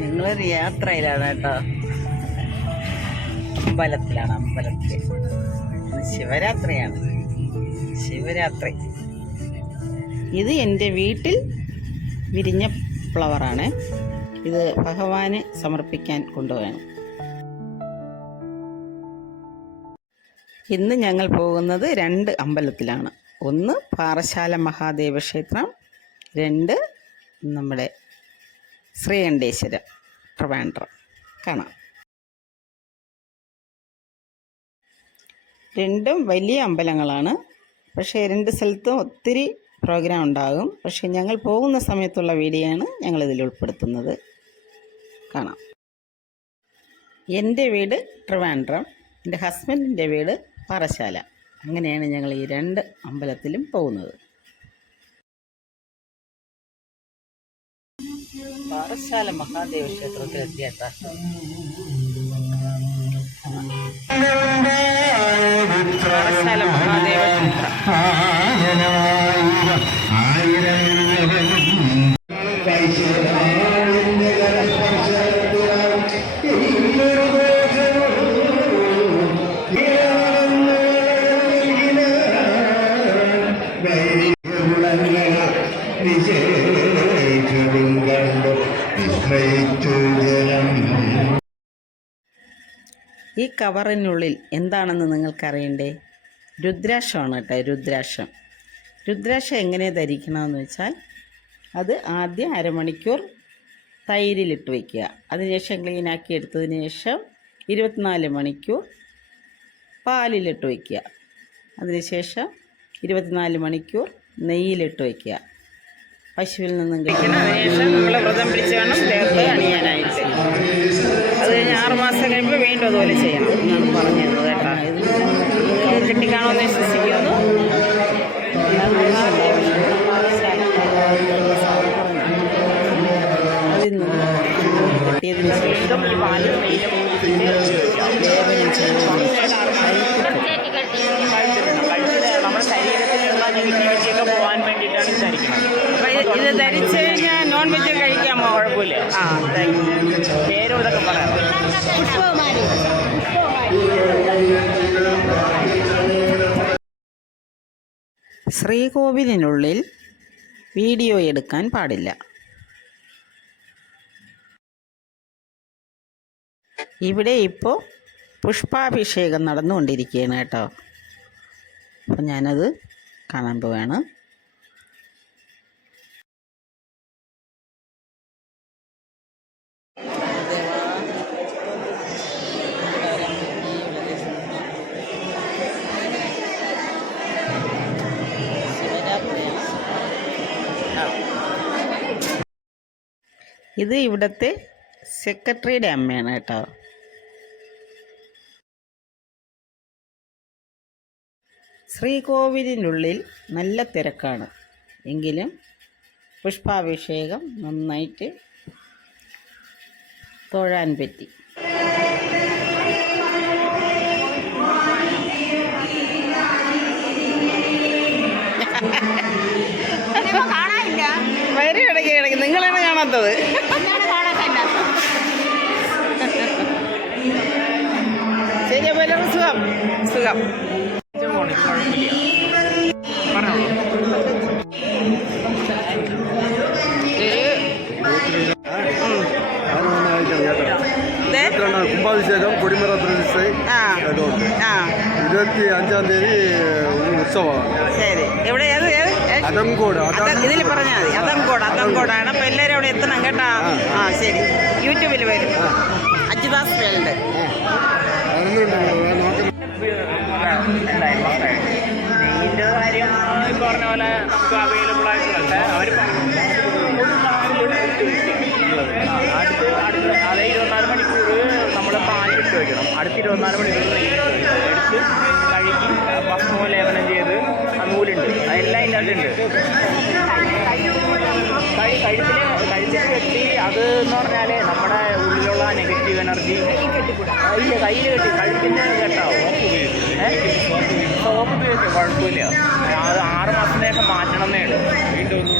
ഞങ്ങളൊരു യാത്രയിലാണ് കേട്ടോ. അമ്പലത്തിലാണ് അമ്പലത്തിൽ. ശിവരാത്രിയാണ്. ശിവരാത്രി. ഇത് എന്റെ വീട്ടിൽ വിരിഞ്ഞ ഫ്ലവറാണ്. ഇത് ഭഗവാന് സമർപ്പിക്കാൻ കൊണ്ടുപോകണം ഇന്ന് ഞങ്ങൾ പോകുന്നത് രണ്ട് അമ്പലത്തിലാണ്. ഒന്ന് പാറശാല മഹാദേവ ക്ഷേത്രം രണ്ട് നമ്മുടെ ശ്രീകണ്ഠേശ്വരം ട്രിവാൻഡ്രം കാണാം. രണ്ടും വലിയ അമ്പലങ്ങളാണ്. പക്ഷേ രണ്ട് സ്ഥലത്തും ഒത്തിരി പ്രോഗ്രാം ഉണ്ടാകും. പക്ഷേ ഞങ്ങൾ പോകുന്ന സമയത്തുള്ള വീഡിയോ ആണ് ഞങ്ങളിതിൽ ഉൾപ്പെടുത്തുന്നത്. കാണാം. എന്റെ വീട് ട്രിവാൻഡ്രം എന്റെ ഹസ്ബൻഡിന്റെ വീട് പാറശാല അങ്ങനെയാണ് ഞങ്ങൾ ഈ രണ്ട് അമ്പലത്തിലും പോകുന്നത്. പാറശാല മഹാദേവ ക്ഷേത്രത്തിൽ എത്തിയേട്ടാ പാറശാല മഹാദേവ ക്ഷേത്രം ഈ കവറിനുള്ളിൽ എന്താണെന്ന് നിങ്ങൾക്കറിയണ്ടേ? രുദ്രാക്ഷമാണ് കേട്ടോ രുദ്രാക്ഷം. രുദ്രാക്ഷം എങ്ങനെ ധരിക്കണമെന്ന് വെച്ചാൽ അത് ആദ്യം അരമണിക്കൂർ തൈരിലിട്ട് വയ്ക്കുക അതിനുശേഷം ക്ലീനാക്കി എടുത്തതിന് ശേഷം ഇരുപത്തിനാല് മണിക്കൂർ പാലിലിട്ട് വയ്ക്കുക അതിനുശേഷം ഇരുപത്തിനാല് മണിക്കൂർ നെയ്യിലിട്ട് വയ്ക്കുക പശുവിൽ നിന്നും കഴിക്കണം അതിനുശേഷം നമ്മൾ വ്രതം പിടിച്ച് വേണം ചേർത്ത് അണിയാനായിട്ട് അത് കഴിഞ്ഞ് ആറ് മാസം കഴിയുമ്പോൾ വീണ്ടും അതുപോലെ ചെയ്യണം. എന്നാണ് പറഞ്ഞത് കേട്ടോ. ഇത് കിട്ടിക്കാണോ എന്ന് വിശ്വസിക്കുന്നു. കിട്ടിയതിന് ശേഷം ലേപനം നമ്മുടെ ശരീരത്തിലുള്ള നെഗറ്റിവിറ്റിയൊക്കെ പോകാൻ വേണ്ടിയിട്ടാണ് വിചാരിക്കുന്നത്. ധരിച്ചു കഴിഞ്ഞാൽ നോൺ വെജ് കഴിക്കാമോ കുഴപ്പമില്ല. ആ പേരും ഇതൊക്കെ പറയാം. ശ്രീകോവിലിനുള്ളിൽ വീഡിയോ എടുക്കാൻ പാടില്ല. ഇവിടെ ഇപ്പോൾ പുഷ്പാഭിഷേകം നടന്നുകൊണ്ടിരിക്കുകയാണ് കേട്ടോ. അപ്പം ഞാനത് കാണാൻ പോവുകയാണ് ഇത് ഇവിടുത്തെ സെക്രട്ടറിയുടെ അമ്മയാണ് കേട്ടോ. ശ്രീകോവിലിനുള്ളിൽ നല്ല തിരക്കാണ്. എങ്കിലും പുഷ്പാഭിഷേകം നന്നായിട്ട് തൊഴാൻ പറ്റി. കാണാത്തത് ശരി അപ്പോൾ എല്ലാവർക്കും സുഖം? സുഖം. ദേ, കുംഭാഭിഷേകം പ്രതിഷ്ഠ ആ. ഇരുപത്തി അഞ്ചാം തീയതി ഉത്സവമാണ്. ശരി. എവിടെ? ഇതിൽ പറഞ്ഞാൽ മതി അതംകോട് അതംകോടാണ് അപ്പൊ എല്ലാരും അവിടെ എത്തണം കേട്ടാ ആ ശരി യൂട്യൂബിൽ വരും വേൾഡ് പറഞ്ഞ പോലെ നമുക്ക് അവൈലബിൾ ആയിട്ടുള്ളത് അവർ അടുത്ത് അടുത്ത് അതേ ഇരുപത്തിനാല് മണിക്കൂർ നമ്മൾ പാൽ ഇട്ട് വയ്ക്കണം അടുത്ത ഇരുപത്തിനാല് മണിക്കൂർ എടുത്ത് കഴുകി ഭക്ഷണ ലേവനം കഴി കഴുത്തിൽ കഴുത്തിൽ കെട്ടി അത് എന്ന് പറഞ്ഞാൽ നമ്മുടെ ഉള്ളിലുള്ള നെഗറ്റീവ് എനർജി ഇല്ല കയ്യിൽ കെട്ടി കഴുത്തിന്റെ കെട്ടാവും. സോപ്പ് ഉപയോഗിച്ച് കുഴപ്പമില്ല. അത് ആറ് മാസത്തിനൊക്കെ മാറ്റണം എന്നേ ഉള്ളൂ